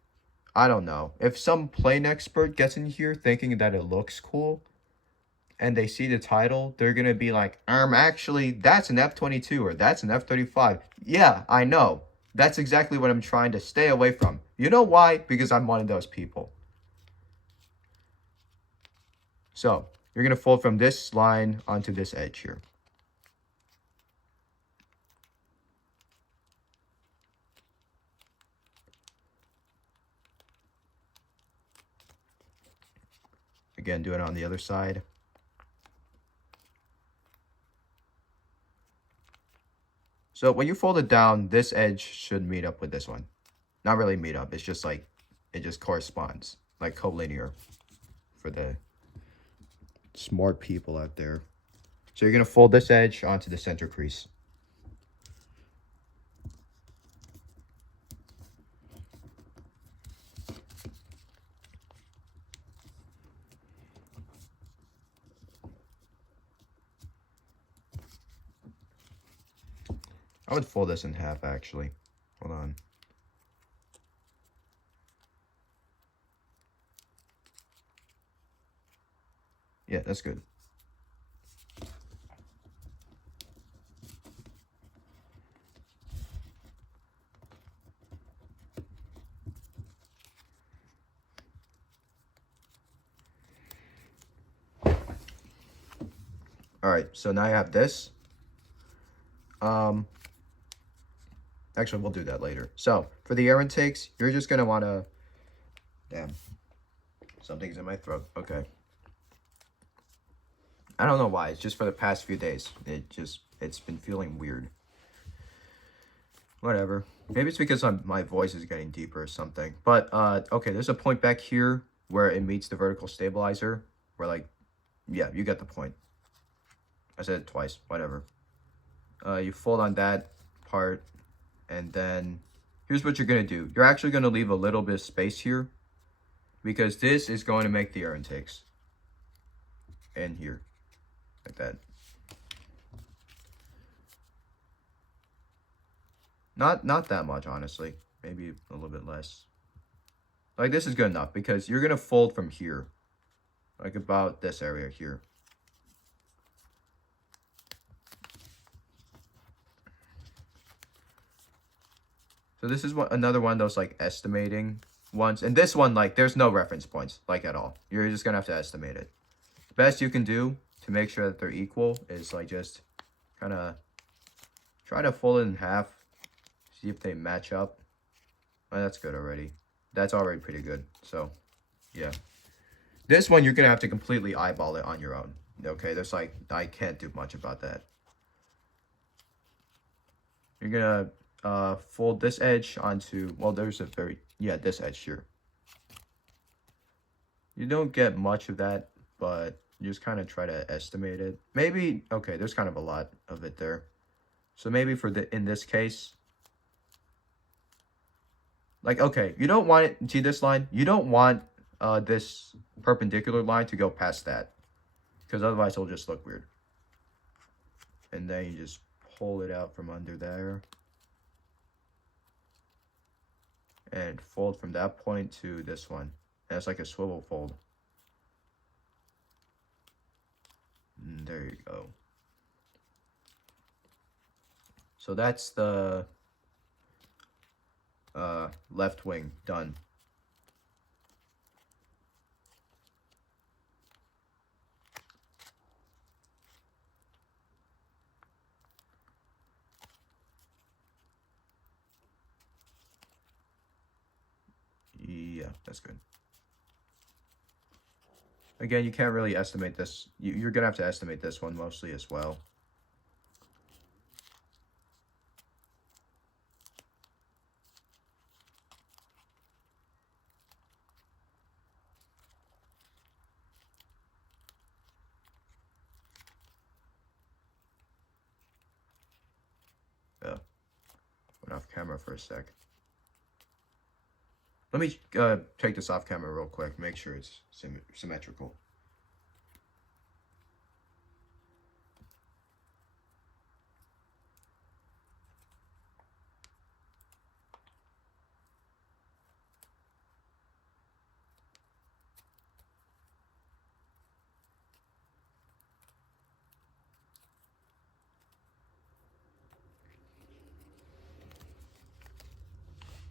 I don't know. If some plane expert gets in here thinking that it looks cool, and they see the title, they're going to be like, actually, that's an F-22 or that's an F-35. Yeah, I know. That's exactly what I'm trying to stay away from. You know why? Because I'm one of those people. So, you're going to fold from this line onto this edge here. Again, do it on the other side. So when you fold it down, this edge should meet up with this one. Not really meet up. It's just like, it just corresponds. Like collinear for the smart people out there. So you're going to fold this edge onto the center crease. I would fold this in half, actually. Hold on. Yeah, that's good. All right, so now I have this. Actually, we'll do that later. So, for the air intakes, you're just going to want to... Damn. Something's in my throat. Okay. I don't know why. It's just for the past few days. It's been feeling weird. Whatever. Maybe it's because my voice is getting deeper or something. But, okay, there's a point back here where it meets the vertical stabilizer. Where, like, yeah, you get the point. I said it twice. Whatever. You fold on that part. And then, here's what you're going to do. You're actually going to leave a little bit of space here. Because this is going to make the air intakes. And here. Like that. Not that much, honestly. Maybe a little bit less. Like, this is good enough. Because you're going to fold from here. Like, about this area here. So this is another one of those, like, estimating ones. And this one, like, there's no reference points, like, at all. You're just going to have to estimate it. The best you can do to make sure that they're equal is, like, just kind of try to fold it in half. See if they match up. Oh, that's good already. That's already pretty good. So, yeah. This one, you're going to have to completely eyeball it on your own. Okay, there's, like, I can't do much about that. You're going to... fold this edge onto, well, there's a this edge here. You don't get much of that, but you just kind of try to estimate it. Maybe, okay, there's kind of a lot of it there. So maybe in this case, like, okay, you don't want it, see this line? You don't want this perpendicular line to go past that. Because otherwise it'll just look weird. And then you just pull it out from under there. And fold from that point to this one. And it's like a swivel fold. And there you go. So that's the left wing done. Yeah, that's good. Again, you can't really estimate this. You're going to have to estimate this one mostly as well. Yeah. Went off camera for a sec. Let me take this off camera real quick, make sure it's symmetrical.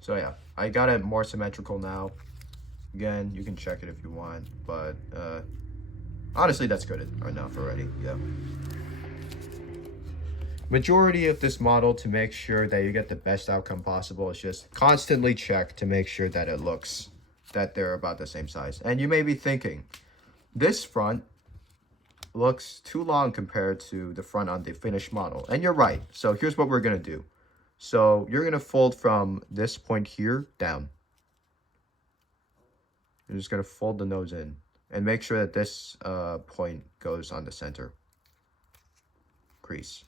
So yeah, I got it more symmetrical now. Again, you can check it if you want, but honestly, that's good enough already. Yeah. Majority of this model, to make sure that you get the best outcome possible, is just constantly check to make sure that it looks that they're about the same size. And you may be thinking, this front looks too long compared to the front on the finished model. And you're right. So here's what we're going to do. So you're going to fold from this point here down. You're just going to fold the nose in and make sure that this point goes on the center crease.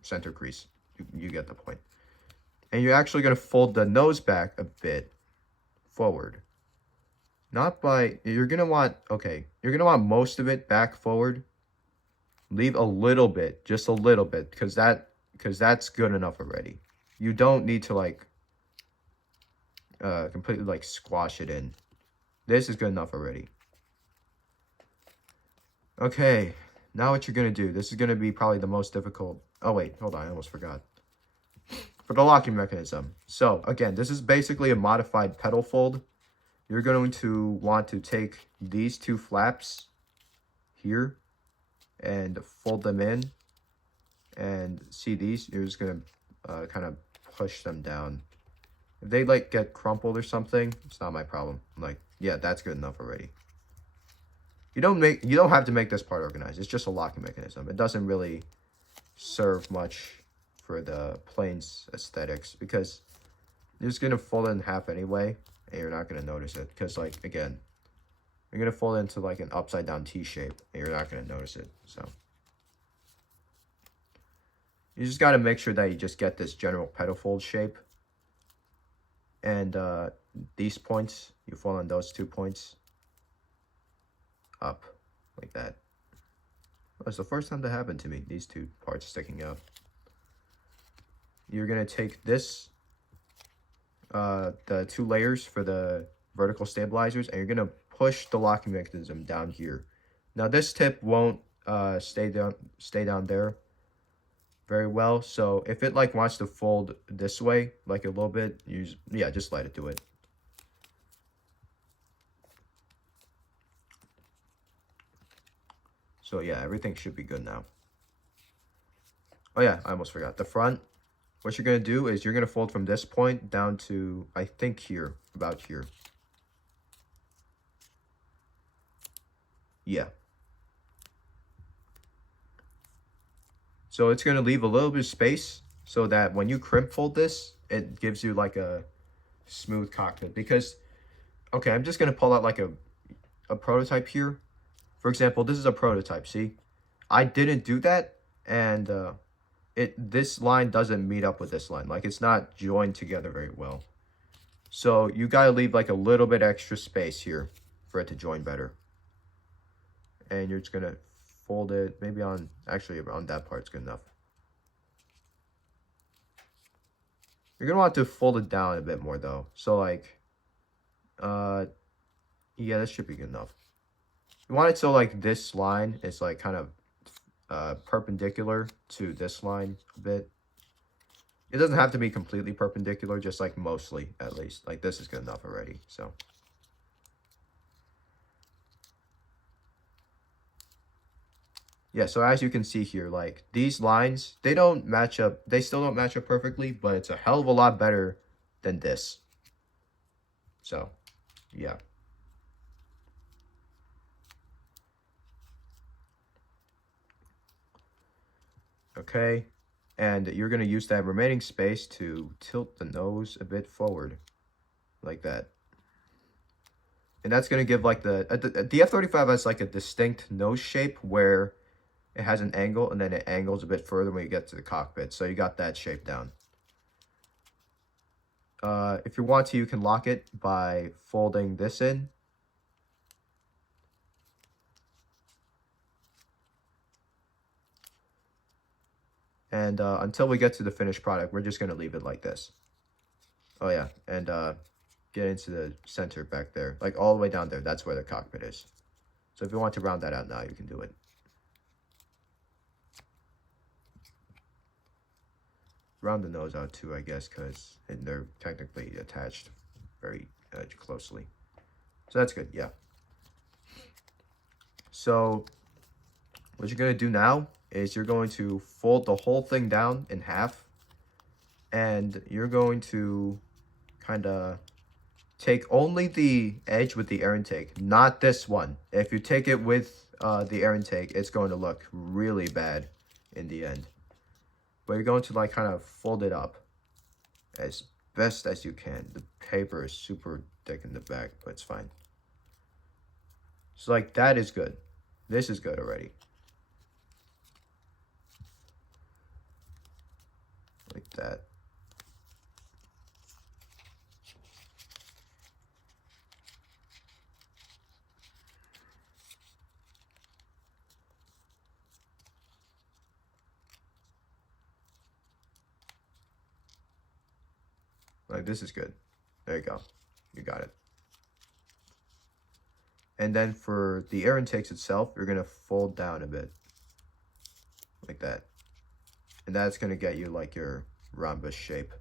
Center crease. You get the point. And you're actually going to fold the nose back a bit forward. Not by, you're going to want, okay, you're going to want most of it back forward. Leave a little bit, just a little bit, because that because that's good enough already. You don't need to like completely like squash it in. This is good enough already. Okay, now what you're gonna do, this is gonna be probably the most difficult. Oh wait, hold on, I almost forgot. For the locking mechanism. So again, this is basically a modified pedal fold. You're going to want to take these two flaps here and fold them in. And see these, you're just gonna kind of push them down. If they like get crumpled or something, it's not my problem. I'm like, yeah, that's good enough already. You don't have to make this part organized. It's just a locking mechanism. It doesn't really serve much for the plane's aesthetics because you're just gonna fold it in half anyway, and you're not gonna notice it because, like, again, you're gonna fold it into like an upside down T shape, and you're not gonna notice it. So you just gotta make sure that you just get this general pedal fold shape, and these points, you fold on those 2 points up like that. That's the first time that happened to me, these two parts sticking out. You're gonna take this, the 2 layers for the vertical stabilizers, and you're gonna push the locking mechanism down here. Now this tip won't stay down there very well, so if it like wants to fold this way like a little bit, just let it do it. So yeah, everything should be good now. Oh yeah, I almost forgot. The front, what you're going to do is you're going to fold from this point down to, I think here, about here. Yeah. So it's going to leave a little bit of space so that when you crimp fold this, it gives you like a smooth cockpit. Because, okay, I'm just going to pull out like a prototype here. For example, this is a prototype, see? I didn't do that, and this line doesn't meet up with this line. Like, it's not joined together very well. So you gotta leave like a little bit extra space here for it to join better. And you're just gonna fold it, maybe on that part's good enough. You're gonna want to fold it down a bit more though. So like, yeah, this should be good enough. You want it so like this line is like kind of perpendicular to this line a bit. It doesn't have to be completely perpendicular, just like mostly at least. Like this is good enough already. So yeah, so as you can see here, like these lines, they don't match up. They still don't match up perfectly, but it's a hell of a lot better than this. So yeah. Okay, and you're going to use that remaining space to tilt the nose a bit forward, like that. And that's going to give like the F-35 has like a distinct nose shape where it has an angle, and then it angles a bit further when you get to the cockpit. So you got that shape down. If you want to, you can lock it by folding this in. And until we get to the finished product, we're just going to leave it like this. Oh yeah, and get into the center back there. Like all the way down there, that's where the cockpit is. So if you want to round that out now, you can do it. Round the nose out too, I guess, because they're technically attached very closely. So that's good, yeah. So what you're going to do now is you're going to fold the whole thing down in half, and you're going to kind of take only the edge with the air intake, not this one. If you take it with the air intake, it's going to look really bad in the end. But you're going to like kind of fold it up as best as you can. The paper is super thick in the back, but it's fine. So like that is good. This is good already. Like that. Like, this is good. There you go. You got it. And then for the air intakes itself, you're going to fold down a bit. Like that. And that's going to get you like your rhombus shape.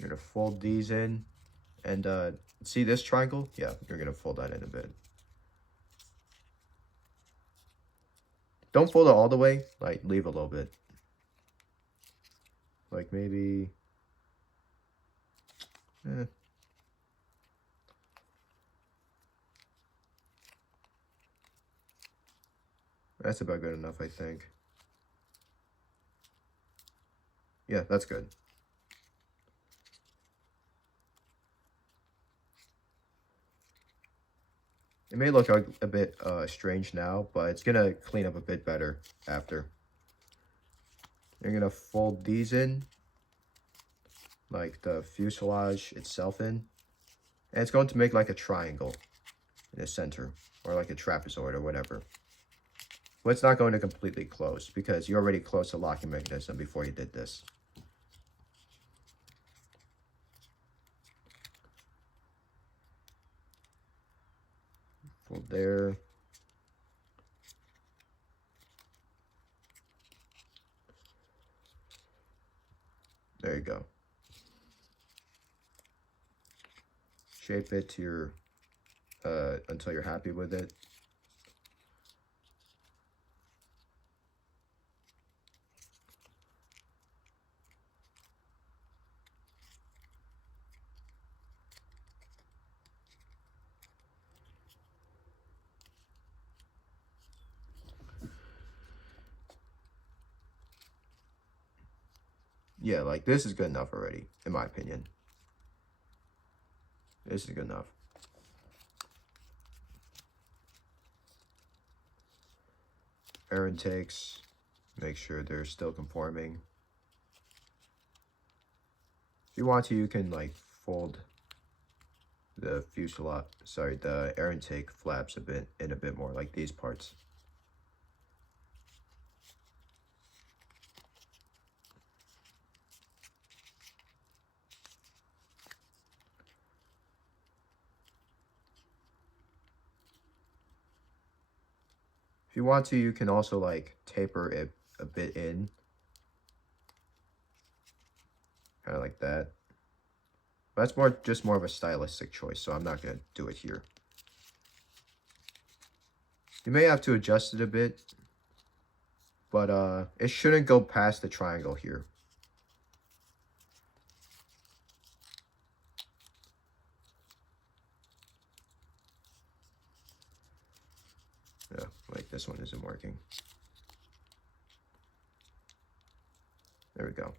You're going to fold these in. And see this triangle? Yeah, you're going to fold that in a bit. Don't fold it all the way. Like, leave a little bit. Like, maybe... That's about good enough, I think. Yeah, that's good. It may look a bit strange now, but it's going to clean up a bit better after. You're going to fold these in, like the fuselage itself in. And it's going to make like a triangle in the center, or like a trapezoid or whatever. But it's not going to completely close, because you already closed the locking mechanism before you did this. Fold there. There you go. Shape it to your, until you're happy with it. Yeah, like this is good enough already, in my opinion. This is good enough. Air intakes, make sure they're still conforming. If you want to, you can like fold the fuselage, sorry, the air intake flaps a bit more, like these parts. If you want to, you can also like taper it a bit in. Kind of like that. But that's just more of a stylistic choice, so I'm not going to do it here. You may have to adjust it a bit, but it shouldn't go past the triangle here. Yeah, like this one isn't working. There we go.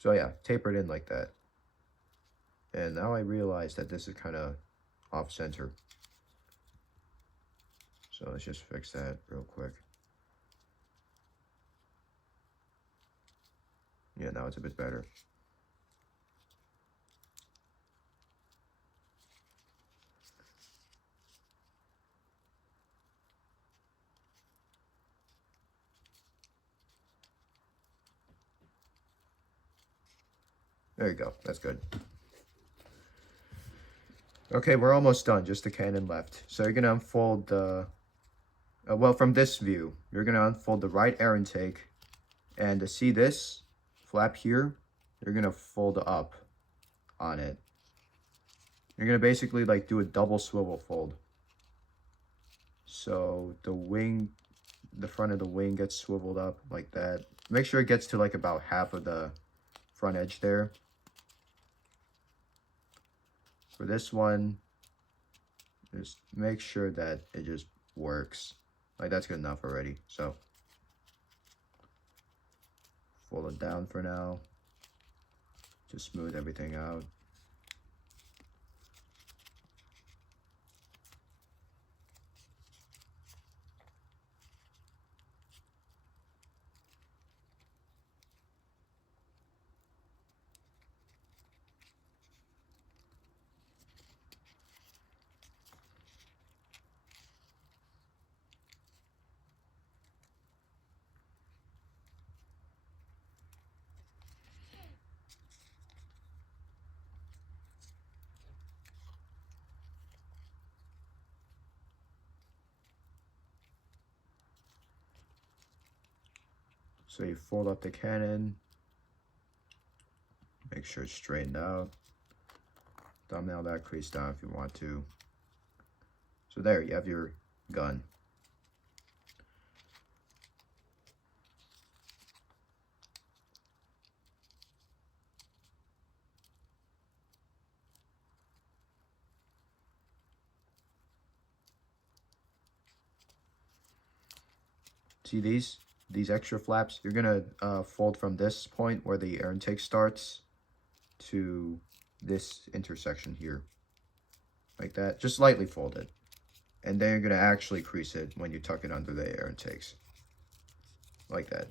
So yeah, taper it in like that. And now I realize that this is kind of off center. So let's just fix that real quick. Yeah, now it's a bit better. There you go. That's good. Okay, we're almost done. Just the cannon left. So you're going to unfold the... well, from this view, you're going to unfold the right air intake And to see this flap here, you're gonna fold up on it. You're gonna basically like do a double swivel fold. So the wing, the front of the wing gets swiveled up like that. Make sure it gets to like about half of the front edge there. For this one, just make sure that it just works. Like that's good enough already. So fold it down for now. Just smooth everything out. So you fold up the cannon, make sure it's straightened out, thumbnail that crease down if you want to. So there, you have your gun. See these extra flaps? You're gonna fold from this point where the air intake starts to this intersection here, like that. Just lightly fold it, and then you're gonna actually crease it when you tuck it under the air intakes, like that.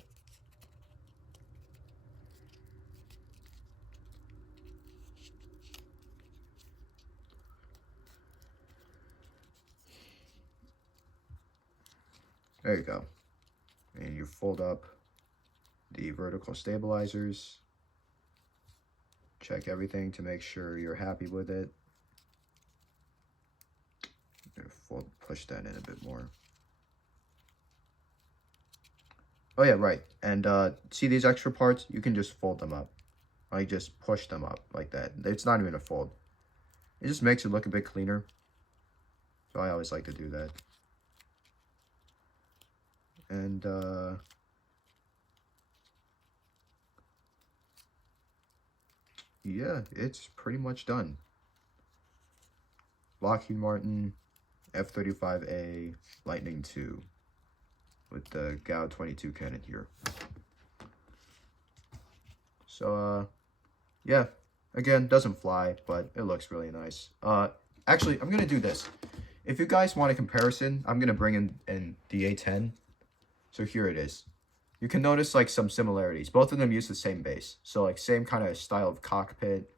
There you go. And you fold up the vertical stabilizers. Check everything to make sure you're happy with it. Push that in a bit more. Oh yeah, right. And see these extra parts? You can just fold them up. Like just push them up like that. It's not even a fold. It just makes it look a bit cleaner. So I always like to do that. And yeah, it's pretty much done. Lockheed Martin F-35A Lightning II with the GAU-22 cannon here. So yeah, again, doesn't fly, but it looks really nice. Actually, I'm gonna do this. If you guys want a comparison, I'm gonna bring in the A10. So here it is. You can notice like some similarities. Both of them use the same base. So like same kind of style of cockpit,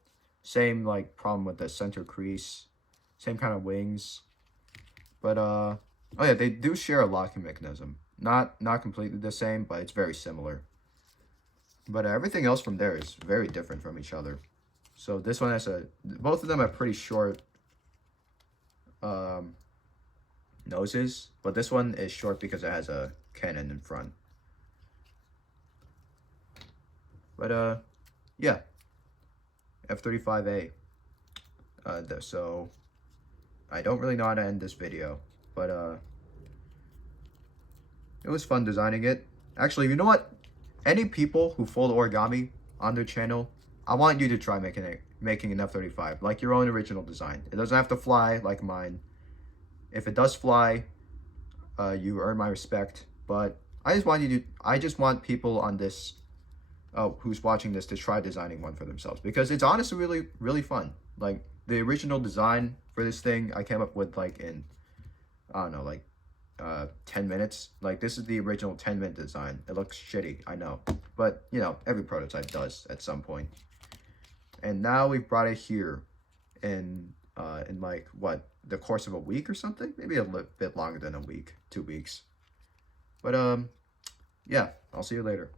same like problem with the center crease, same kind of wings. But oh yeah, they do share a locking mechanism. Not completely the same, but it's very similar. But everything else from there is very different from each other. So this one has both of them have pretty short noses, but this one is short because it has a cannon in front. But yeah, F-35A. So I don't really know how to end this video, but it was fun designing it. Actually, you know what? Any people who fold origami on their channel, I want you to try making an F-35 like your own original design. It doesn't have to fly like mine. If it does fly, you earn my respect. But I just want people on this, who's watching this, to try designing one for themselves, because it's honestly really, really fun. Like the original design for this thing, I came up with like in, I don't know, like 10 minutes. Like this is the original 10-minute design. It looks shitty, I know, but you know, every prototype does at some point. And now we've brought it here in like what, the course of a week or something, maybe a little bit longer than a week, 2 weeks. But yeah, I'll see you later.